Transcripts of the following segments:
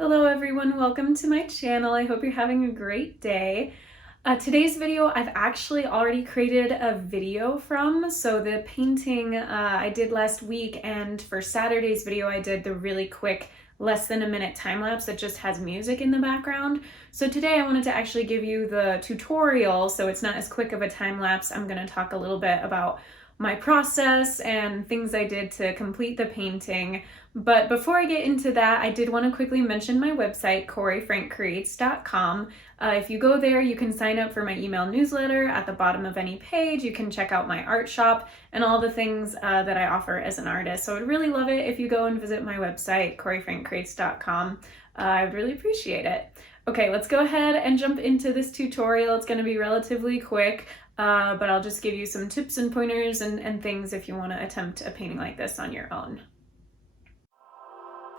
Hello everyone, welcome to my channel. I hope you're having a great day. Today's video I've actually already created a video from. So the painting I did last week, and for Saturday's video I did the really quick less than a minute time lapse that just has music in the background. So today I wanted to actually give you the tutorial so it's not as quick of a time lapse. I'm going to talk a little bit about my process and things I did to complete the painting. But before I get into that, I did want to quickly mention my website, CoreyFrankCreates.com. If you go there, you can sign up for my email newsletter at the bottom of any page. You can check out my art shop and all the things that I offer as an artist. So I'd really love it if you go and visit my website, CoreyFrankCreates.com. I would really appreciate it. Okay, let's go ahead and jump into this tutorial. It's going to be relatively quick. But I'll just give you some tips and pointers and things if you want to attempt a painting like this on your own.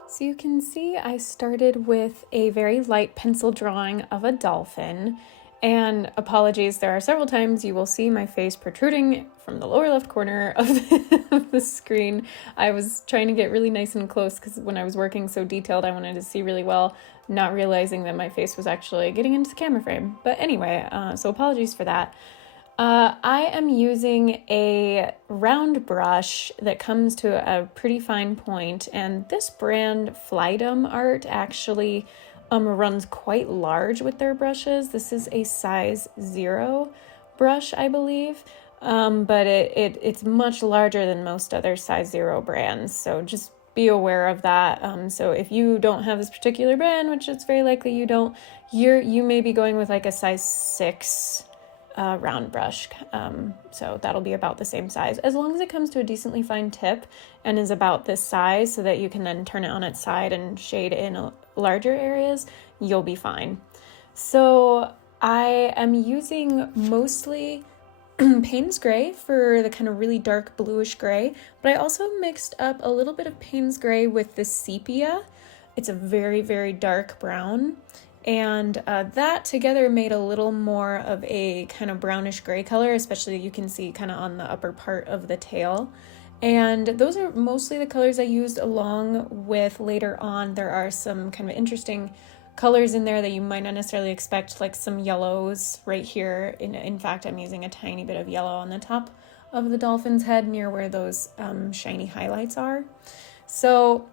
So you can see I started with a very light pencil drawing of a dolphin. And apologies, there are several times you will see my face protruding from the lower left corner of the screen. I was trying to get really nice and close because when I was working so detailed, I wanted to see really well, not realizing that my face was actually getting into the camera frame. But anyway, so apologies for that. I am using a round brush that comes to a pretty fine point, and this brand, Flydom Art, actually runs quite large with their brushes. This is a size 0 brush, I believe, but it's much larger than most other size 0 brands, so just be aware of that. So if you don't have this particular brand, which it's very likely you don't, you may be going with like a size 6 round brush, so that'll be about the same size, as long as it comes to a decently fine tip and is about this size so that you can then turn it on its side and shade in larger areas, you'll be fine. So I am using mostly Payne's Gray for the kind of really dark bluish gray, but I also mixed up a little bit of Payne's Gray with the sepia. It's a very, very dark brown. And that together made a little more of a kind of brownish gray color, especially you can see kind of on the upper part of the tail. And those are mostly the colors I used, along with later on there are some kind of interesting colors in there that you might not necessarily expect, like some yellows right here. In fact, I'm using a tiny bit of yellow on the top of the dolphin's head near where those shiny highlights are. So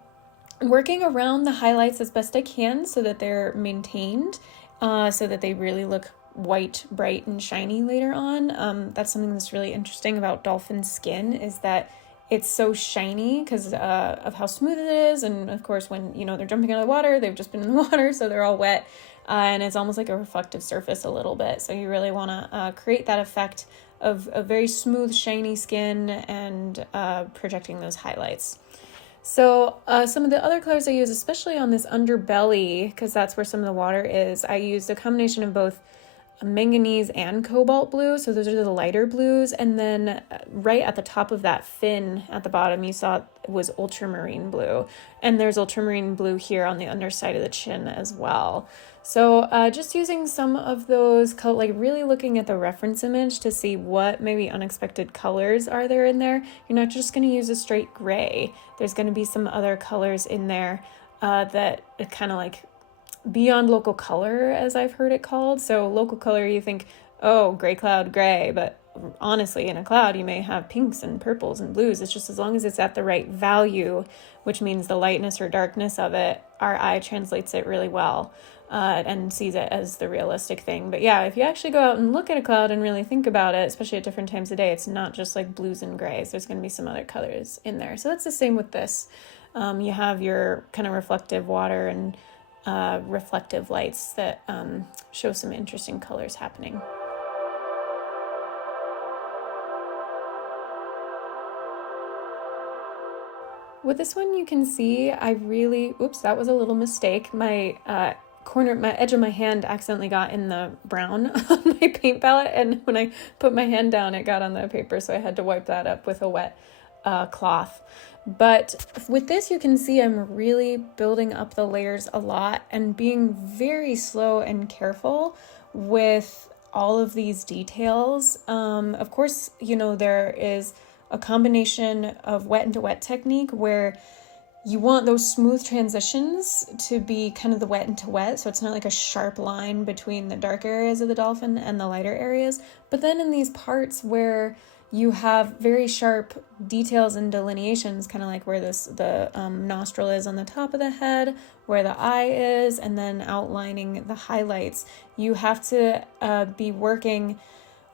working around the highlights as best I can so that they're maintained, so that they really look white, bright, and shiny later on. That's something that's really interesting about dolphin skin, is that it's so shiny because of how smooth it is. And of course, when they're jumping out of the water, they've just been in the water, so they're all wet. And it's almost like a reflective surface a little bit. So you really want to create that effect of a very smooth, shiny skin and projecting those highlights. So some of the other colors I use, especially on this underbelly, because that's where some of the water is, I used a combination of both manganese and cobalt blue. So those are the lighter blues. And then right at the top of that fin at the bottom, you saw was ultramarine blue. And there's ultramarine blue here on the underside of the chin as well. So just using some of those, like really looking at the reference image to see what maybe unexpected colors are there in there. You're not just going to use a straight gray. There's going to be some other colors in there that kind of like beyond local color, as I've heard it called. So local color, you think, oh, gray cloud, gray, but honestly, in a cloud, you may have pinks and purples and blues. It's just as long as it's at the right value, which means the lightness or darkness of it, our eye translates it really well and sees it as the realistic thing. But yeah, if you actually go out and look at a cloud and really think about it, especially at different times of day, it's not just like blues and grays. There's going to be some other colors in there. So that's the same with this. You have your kind of reflective water and reflective lights that show some interesting colors happening. With this one, you can see I really, oops, that was a little mistake. My my edge of my hand accidentally got in the brown on my paint palette, and when I put my hand down, it got on the paper, so I had to wipe that up with a wet cloth. But with this, you can see I'm really building up the layers a lot and being very slow and careful with all of these details. Of course, there is a combination of wet into wet technique where you want those smooth transitions to be kind of the wet into wet, so it's not like a sharp line between the dark areas of the dolphin and the lighter areas. But then in these parts where you have very sharp details and delineations, kind of like where the nostril is on the top of the head, where the eye is, and then outlining the highlights, you have to be working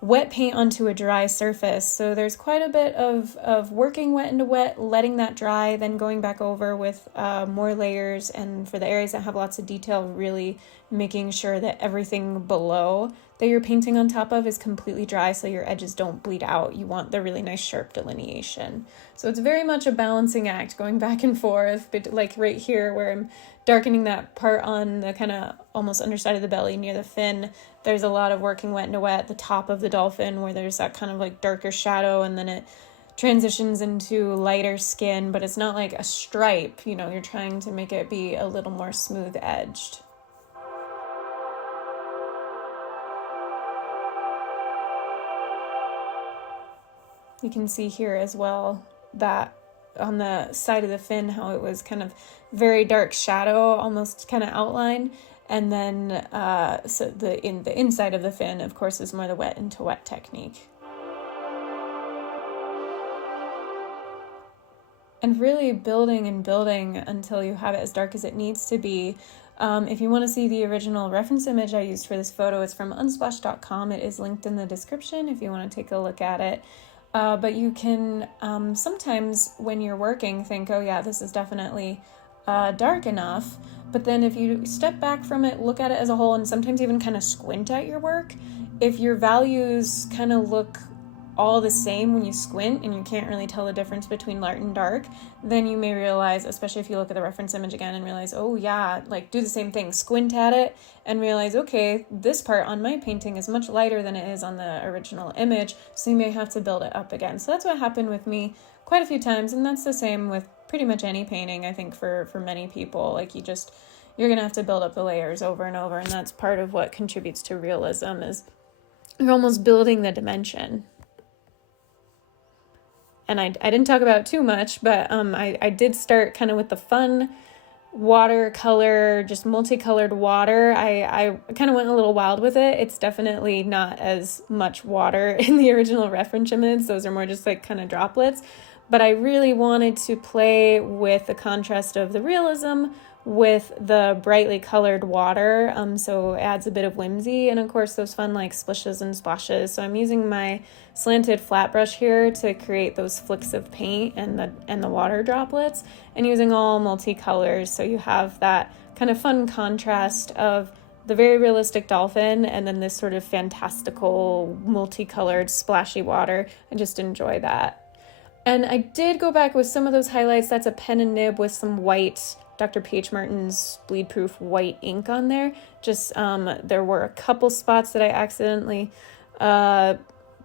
wet paint onto a dry surface. So there's quite a bit of working wet into wet, letting that dry, then going back over with more layers, and for the areas that have lots of detail, really making sure that everything below that you're painting on top of is completely dry so your edges don't bleed out. You want the really nice sharp delineation. So it's very much a balancing act, going back and forth, but like right here where I'm darkening that part on the kind of almost underside of the belly near the fin, there's a lot of working wet into wet. The top of the dolphin where there's that kind of like darker shadow, and then it transitions into lighter skin, but it's not like a stripe, you know, you're trying to make it be a little more smooth edged. You can see here as well that on the side of the fin, how it was kind of very dark shadow, almost kind of outline. And then so the inside of the fin, of course, is more the wet into wet technique. And really building and building until you have it as dark as it needs to be. If you want to see the original reference image I used for this photo, it's from unsplash.com. It is linked in the description if you want to take a look at it. But you can sometimes when you're working think, oh yeah, this is definitely dark enough. But then if you step back from it, look at it as a whole, and sometimes even kind of squint at your work, if your values kind of look all the same when you squint and you can't really tell the difference between light and dark, then you may realize, especially if you look at the reference image again and realize, oh yeah, like do the same thing, squint at it and realize, okay, this part on my painting is much lighter than it is on the original image, so you may have to build it up again. So that's what happened with me quite a few times, and that's the same with pretty much any painting, I think, for many people. Like you're gonna have to build up the layers over and over, and that's part of what contributes to realism, is you're almost building the dimension. And I didn't talk about too much, but I did start kind of with the fun watercolor, just multicolored water. I kind of went a little wild with it. It's definitely not as much water in the original reference image. Those are more just like kind of droplets. But I really wanted to play with the contrast of the realism with the brightly colored water, so it adds a bit of whimsy, and of course those fun like splishes and splashes. So I'm using my slanted flat brush here to create those flicks of paint and the water droplets, and using all multicolors, so you have that kind of fun contrast of the very realistic dolphin and then this sort of fantastical multicolored splashy water. I just enjoy that. And I did go back with some of those highlights. That's a pen and nib with some white Dr. P.H. Martin's bleed-proof white ink on there. Just there were a couple spots that I accidentally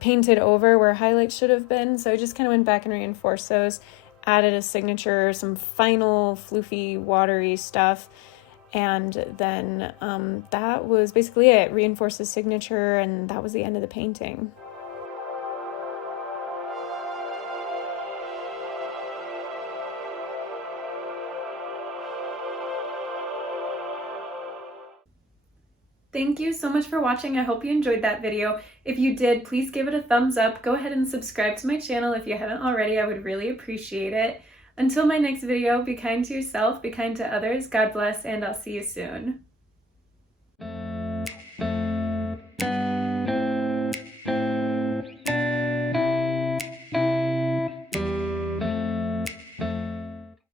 painted over where highlights should have been. So I just kind of went back and reinforced those, added a signature, some final floofy, watery stuff. And then that was basically it. Reinforced the signature, and that was the end of the painting. Thank you so much for watching. I hope you enjoyed that video. If you did, please give it a thumbs up. Go ahead and subscribe to my channel if you haven't already. I would really appreciate it. Until my next video, be kind to yourself, be kind to others. God bless, and I'll see you soon.